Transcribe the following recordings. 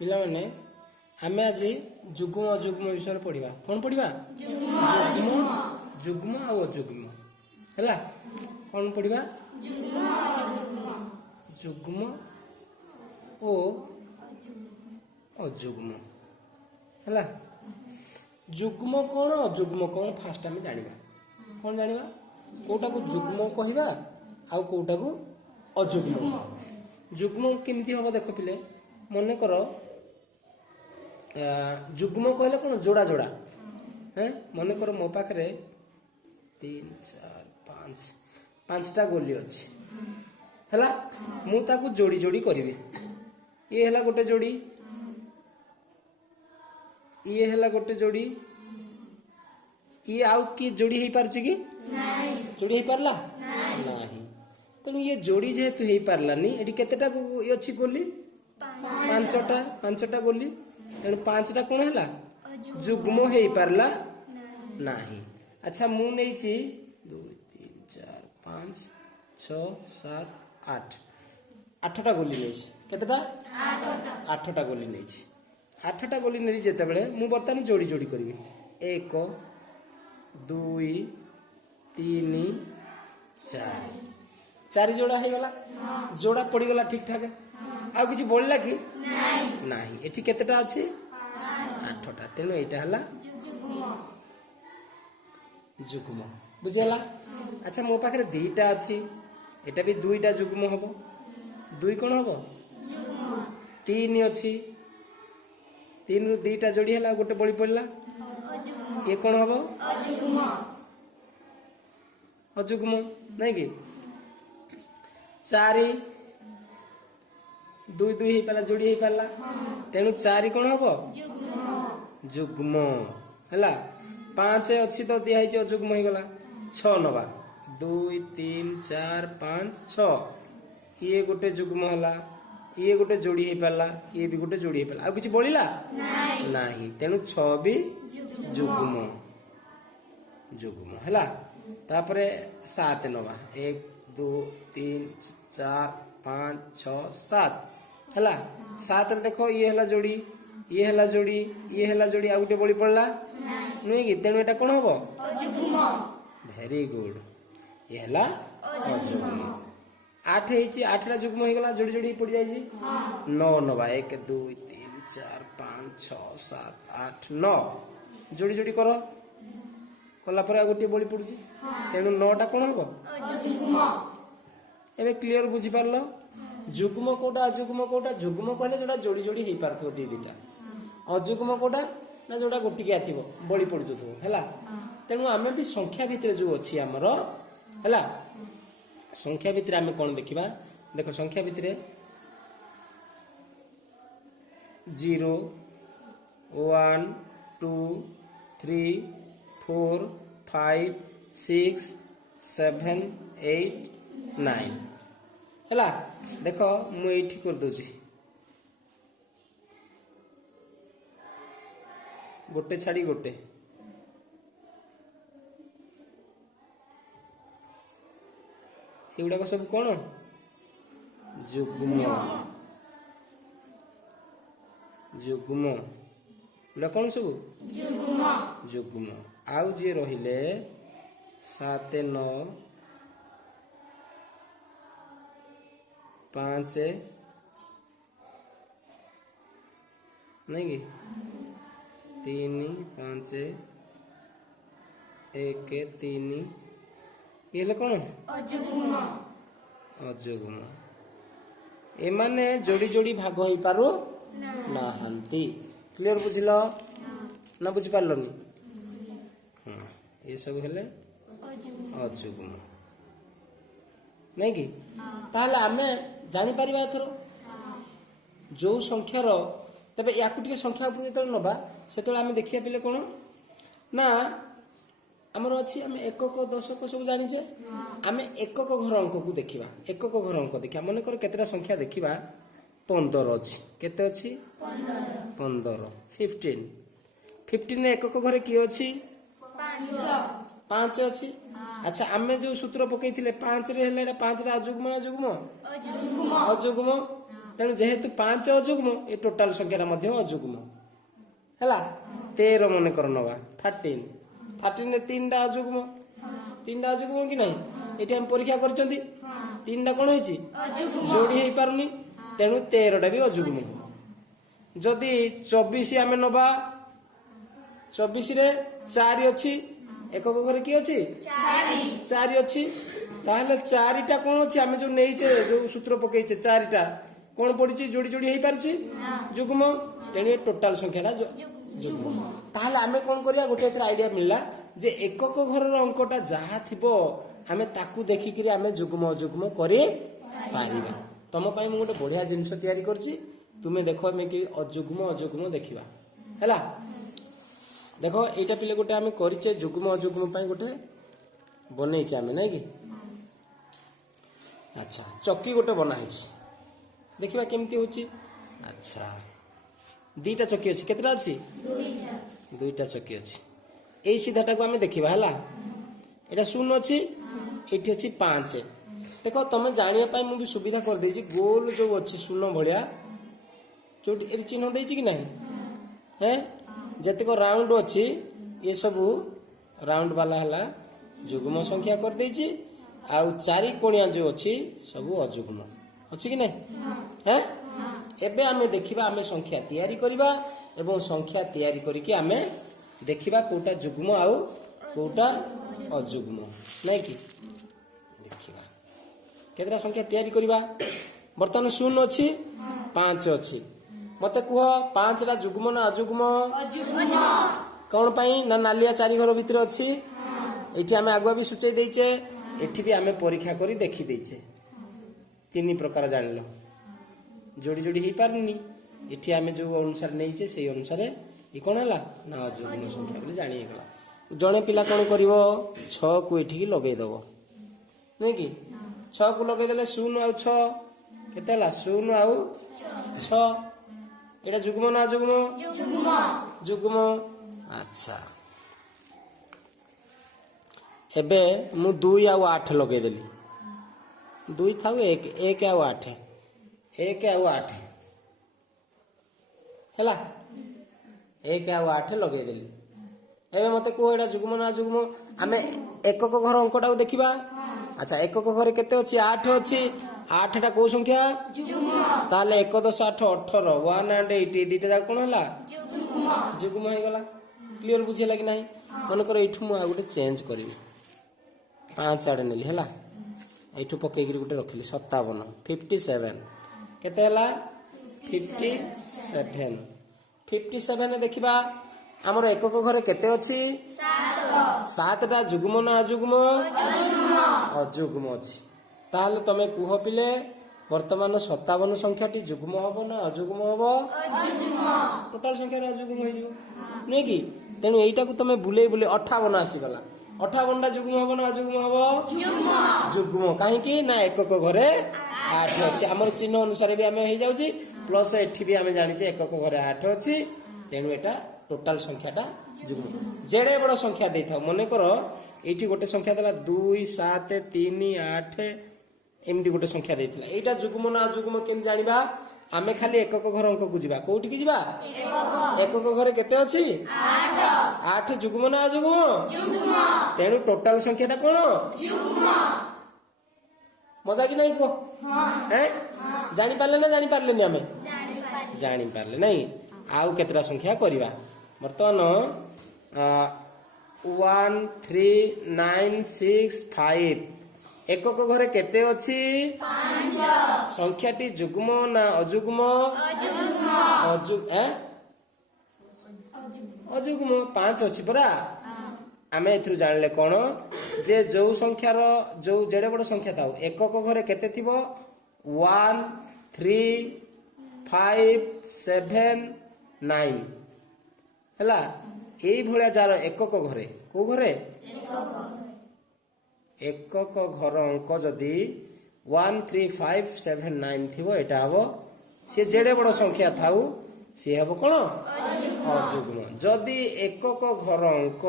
पिला माने आमे आज जुग्म अजुग्म विषय पढ़िबा कौन पढ़िबा जुग्म जुग्म आ अजुग्म हैला कौन पढ़िबा जुग्म ओ अजुग्म हैला जुग्म कौन अजुग्म कौन फास्ट आमे जानिबा कौन जानिबा कोटा को जुग्म कहिबा आ कोटा को अजुग्म जुग्म केमती हबो देखो पिले मने करो जुग्म कहले कौन जोड़ा जोड़ा हैं मन कर मो पाखे 3 4 5 5टा गोली अच्छी है मु ताकू जोड़ी जोड़ी करी ये है गोटे जोड़ी ये है गोटे जोड़ी ये आउ कि जोड़ी हो पार कि जोड़ी हो पारला नहीं तेणु ये जोड़ी जेहेतु हो पारानी ये केतेटा अच्छी गोली 5टा गोली तेणु 5टा कौन है जुग्म हो पारला नहीं अच्छा मु नहीं 2 3 4 5 6 7 8 8टा गोली नहीं केतेटा 8टा गोली नहीं 8टा गोली नहीं जिते बड़े मु बर्तमान जोड़ी जोड़ी करी 1 2 3 4 जोड़ा हो गला जोड़ा पड़गला ठीक ठाक आ किसी बढ़ला कि नहीं एठी केतेटा अछि 8टा तेनु एटा हला जुग्म बुझिला अच्छा मो पाखरे 2टा अछि एटा भी 2टा जुग्म हबो 2 कोन हबो 3 अछि 3 रु 2टा जोड़ी हला गोटे बळी पड़ला ये कोन हबो अजुग्म नहीं कि 4 2 2 ही पाला जोड़ी ही पाला तेणु 4 कोन हबो जुग्म हैला 5 अछि तो दिया हिच जुग्म ही गला 6 नबा 2 3 4 5 6 ये गोटे जुग्म हला ये गोटे जोड़ी ही पाला ये भी गोटे जोड़ी ही पाला आ किछ बोलिला नहीं तेणु 6 भी जुग्म जुग्म हैला तापरे 7 नबा 1 2 3 4 5 6 7 हैला 7 रे देखो ये हला जोड़ी ये हला जोड़ी ये हला जोड़ी आ गुटे बळी पड़ला नुई कि तेनु एटा कोन हबो अजुग्म वेरी गुड ये हला अजुग्म 8 हेची 8टा जुग्म हो गला जोड़ी जोड़ी पड़ जाई छी 9 नबा 1 2 3 4 5 6 7 8 9 जोड़ी जोड़ी करो कला पर आ गुटे बळी पड़ुची तेनु 9टा कोन हबो अजुग्म एबे क्लियर बुझी पारलो जुग्म कोटा अजुग्म कोटा जुग्म कहले जोड़ा जोड़ी जोड़ी हो पारथो दी दीटा अजुग्म कोटा ना जोड़ा गोटिकिया थिबो बळी पडुथो हैला तेणु आमे भी संख्या भितर जो अछि हमर हैला संख्या भितर आमे कोन देखिबा देखो संख्या भितर 0 1 2 3 4 5 6 7 8 9 हैला देखो मु एठी कर दोची गोटे छाड़ी गोटे एगुड़ा सब कौन जुग्म जुग्म एटा कौन सब जुग्म आउ जे रहिले 7 9 5 नहीं कि 3 5 1 3 ये कौन अजुग्म अजुग्म एमाने जोड़ी जोड़ी भाग हो पारो नाहंती क्लियर बुझिलो ना बुझी पारलनी हां ये सब हेले अजुग्म नहीं कि ताहले आमे जानी परिबा एथरो जो संख्यार तबे याकु टिके संख्या उपर जेतल नबा सेतल आमे देखिया पिले कोन ना हमर अछि आमे एकक दशक सब जानि जे आमे एकक घर अंक को देखिबा एकक घर अंक देखिया मन कर केतेटा संख्या देखिबा 15 अछि केते अछि 15 15 15 ने एकक घरे की अछि 5 अछि अच्छा आमे जो सूत्र पकैथिले 5 रे हेले 5 रे अजुग्म ना जुग्म अजुग्म तेणु जेहेतु 5 अजुग्म ये टोटाल संख्या मध्य अजुग्म है 13 मन कर नवा 13 13 रे 3टा अजुग्म 3टा अजुग्म कि नहीं ये हम परीक्षा कर 3टा कौन होती जोड़ी हो पारुनी तेणु 13टा भी अजुग्म जदि 24 आम नवा 24 रे 4 अच्छी एकक घरे किए अच्छी 4 अच्छी ताहले 4टा कौन अच्छी आम जो नहींचे जो सूत्र पकईचे 4टा कौन पड़ी जोड़ी जोड़ी हो पारुची जुग्म तेणु टोटाल संख्या जुग्म ताहले आम कौन करिया गोटे आइडिया मिलला जे एकक घर अंकटा जहा थिबो आमे ताकू देखिकरी आमे जुग्म अजुग्म करि पारिबा तम पई मु गोटे बढ़िया जिंस तयारी करछि तुमे देखो आमे कि अजुग्म अजुग्म देखिबा हैला देखो एटा पिले गोटे आमे करिचे जुग्म अजुग्म पई गोटे बनेइचे आमे नै कि अच्छा चक्की गोटे बना हिछि देखिबा केमती होछि अच्छा दीटा चक्की अछि केतरा अछि दुईटा चक्की अछि एई सीधाटा को आमे देखिबा हैला एटा शून्य अछि एठी अछि 5 देखो तमे जानिया पाई मु भी सुविधा कर देछि गोल जो अछि शून्य भलिया चोटी ए चिन्ह देछि कि नहीं हैं जतेको राउंड अछि ये सब राउंड वाला हला जुग्म संख्या कर देछि आ चारि कोणिया जो अछि सब अजुग्म अछि कि नहीं हैं एबे आमे देखिबा आमे संख्या तयारी करिबा एवं संख्या तयारी करिकि आमे देखिबा कोटा जुग्म आउ कोटा अजुग्म नहीं कि देखिबा केतरा संख्या तयारी करिबा वर्तमान शून्य अछि 5 अछि मते कुह 5 रा जुग्म ना अजुग्म कौन पाई ना नालिया चारि घर भीतर अछि एठी आमे आगुआ भी सूचय दैचे एठी भी आमे परीक्षा करी देखि दैचे तीन प्रकार जानलो जोड़ी जोड़ी ही पारनी एठी आमे जो अनुसार नैचे सेही अनुसार ई कोन हला ना अजुग्म संख्या बोली जानि गला जणे पिला कोन करिवो 6 को एठी लगे दबो नै कि 6 को लगे देले 0 आ 6 केते हला 0 आ 6 एटा जुग्म ना जुग्म जुग्म अच्छा एबे मु 2 आ 8 लगे देली 2 थाउ 1 1 आ 8 1 आ 8 हैला 1 आ 8 लगे देली एबे मते को एटा जुग्म ना जुग्म आमे एकक घर अंकटा देखिबा अच्छा एकक घरे केते अछि 8 अछि 8 टा को संख्या जुग्म ताले 1 10 8 18 1 and 8 दीटा जा कोन हला जुग्म हो गला क्लियर बुझिला कि नाही मन कर एठु मु आ गोटे चेंज करिवि 5 आडे नेली हला एठु पकई गिरी गोटे रखिली 57 57 केते हला 57 देखिबा हमर एकक घरे केते अछि 7 टा जुग्म ना अजुग्म अजुग्म अछि ताले तमे कुह पिले वर्तमान 57 संख्याटी जुग्म हबो ना अजुग्म हबो अजुग्म टोटल संख्या अजुग्म हो जिवो नै कि तेनु एइटा को तमे बुले बुले 58 आसी गला 58 टा जुग्म हबो ना अजुग्म हबो जुग्म जुग्म काहे कि ना एकक घरे 8 अछि हमर चिन्ह अनुसार भी हमें हो जाउची प्लस एठी भी हमें जानि छे एकक घरे 8 अछि तेनु एटा टोटल संख्याटा जुग्म जेडे बड़ संख्या देथा मने करो एठी गोटे संख्या देला 2 7 3 8 एमदी गोटे संख्या देथिला एटा जुग्म ना जुग्म केम जानिबा आमे खाली एकक घर अंक को जिबा कोठी की जिबा एकक घरे केते अछि 8 जुग्म ना जुग्म जुग्म तेनु टोटल संख्याटा कोन जुग्म मजा कि नहीं को हैं जानि पारले ना जानि पारले नि आमे जानि पारले नहीं आउ केतरा संख्या करिबा वर्तमान 1 3 9 6 5 एकक घरे केते अछि 5 संख्याटी जुग्म ना अजुग्म अजुग्म 5 अछि परा आमे एथरु जानले कोन जे जो संख्यार जो जेडे बड़ संख्या थाउ एकक घरे केते थिबो 1 3 5 7 9 हैला एई भलिया जार एकक घरे को घरे एकक घर अंक जदि 1 3 5 7 9 थिबो एटा हबो से जेडे बड़ संख्या थाउ से हबो कोन अजुग्म जदि एकक घर अंक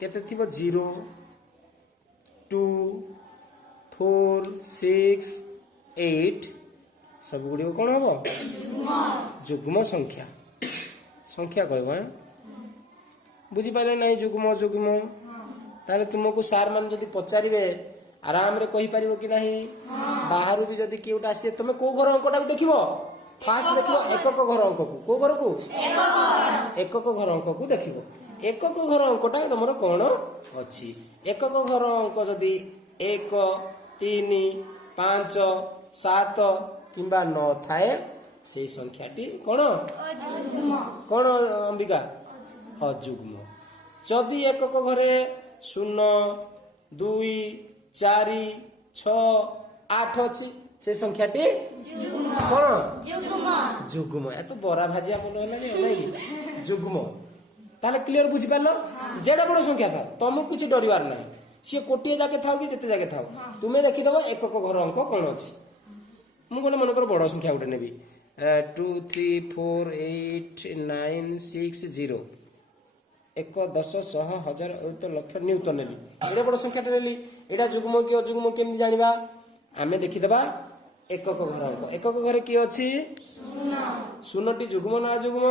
केते थिबो 0 2 4 6 8 सब गुड़ी कौन हम जुग्म संख्या संख्या कह बुझीपारे ना जुग्म जुग्म ताले तुमको सार मान जब पचारे आराम रे कहि परिबो कि नहीं बाहर भी जदि किए गोटे आसते तुम कौ घर अंकटा देख फास्ट देख एकक घर अंक को कौ घर को एकक घर अंक को देख एकक घर अंकटा तुम कौन अच्छी एकक घर अंक जदि 1 3 5 7 किंबा 9 थाए से संख्याटी कौन कौन अंबिका अजुग्म जदि एकक घरे 0 2 4 6 8 अच्छी से संख्याटी कौन जुग्म या तो बरा भाजिया बोल है जुग्म ताले क्लियर बुझी पार जेड़ा बड़ संख्या था तुमको किसी डरबार ना सी कोटे जाके था कि जिते जाके था तुम्हें देखीदेव एकक घर अंक कौन अच्छी मुझे मन कर बड़ संख्या गोटे नेबी 2 3 4 8 9 6 0 1 10 100 1000 तो लक्ष न्यूटन नेली एडे बड़ संख्याटा नेली एटा जुग्म कि अजुग्म केमि जानिबा आमे देखिदेबा एकक घर अंक एकक घर किए अच्छी शून्यटी जुग्म ना जुग्म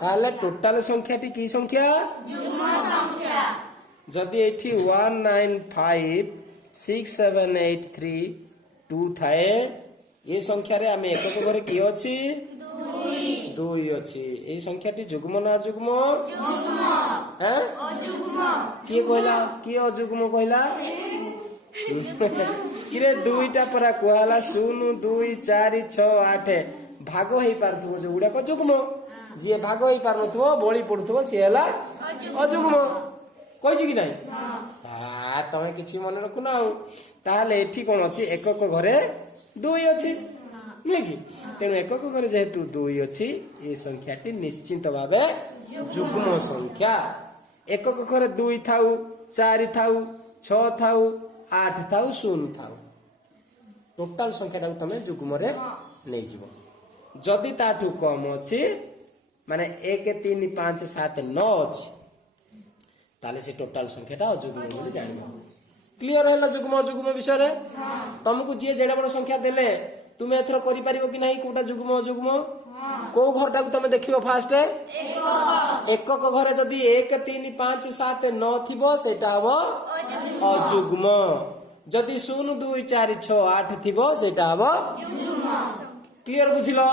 ताले टोटाल संख्याटी की संख्या जदि एठी 1956783 थाए ये संख्या रे आमे एकक घर किए अच्छी 2 अच्छी ये संख्याटी जुग्म ना जुग्म हैं किए कहला किए अजुग्म कहला किरे दुईटा परा कहला 0 2 4 6 8 भाग हो पारथुव जो गुड़ाक जुग्म जी भाग हो पारथुव बड़ी पड़ुव सी है अजुग्म कही कि ना तमें किसी मन रखुना ताले एठी कौन अच्छी एकक घरे 2 अच्छी नुहे कि तेणु एकक घरे जेहेतु 2 अच्छी ये संख्याटी निश्चिंत भाव जुग्म संख्या एकक घरे 2 थाउ 4 थाउ 6 थाउ 8 थाउ 0 थाउ टोटाल संख्याटा तुम जुग्म रे नहीं जीव जदि ताठू कम अच्छी माने 1 3 5 7 9 अच्छी ताले से टोटाल संख्याटा अजुग्म बोली जानिबो क्लियर है जुग्म अजुग्म विषय तुमको जी जेड़ा बड़ संख्या देले तुम एथर करि परिबो कि नहीं कोटा जुग्म अजुग्म को घरटा को तुम देखिबो फास्ट एकक घर जदि 1 3 5 7 9 थिबो सेटा हबो अजुग्म जदि 0 2 4 6 8 थिबो सेटा हबो क्लियर बुझिलो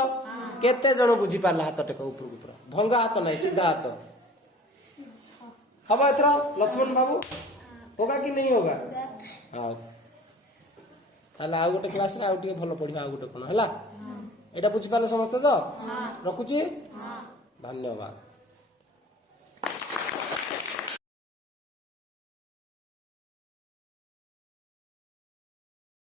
केते जण बुझी पारला हाथ टेक ऊपर ऊपर भंगा हाथ नहीं सीधा हाथ हबो एथर लक्ष्मण बाबू होगा कि नहीं होगा हाँ ताला आ गोटे क्लास रे आ गोटे भलो पढ़िबा आ गोटे कोन हला एटा बुझी पारले समस्त तो रखुची धन्यवाद।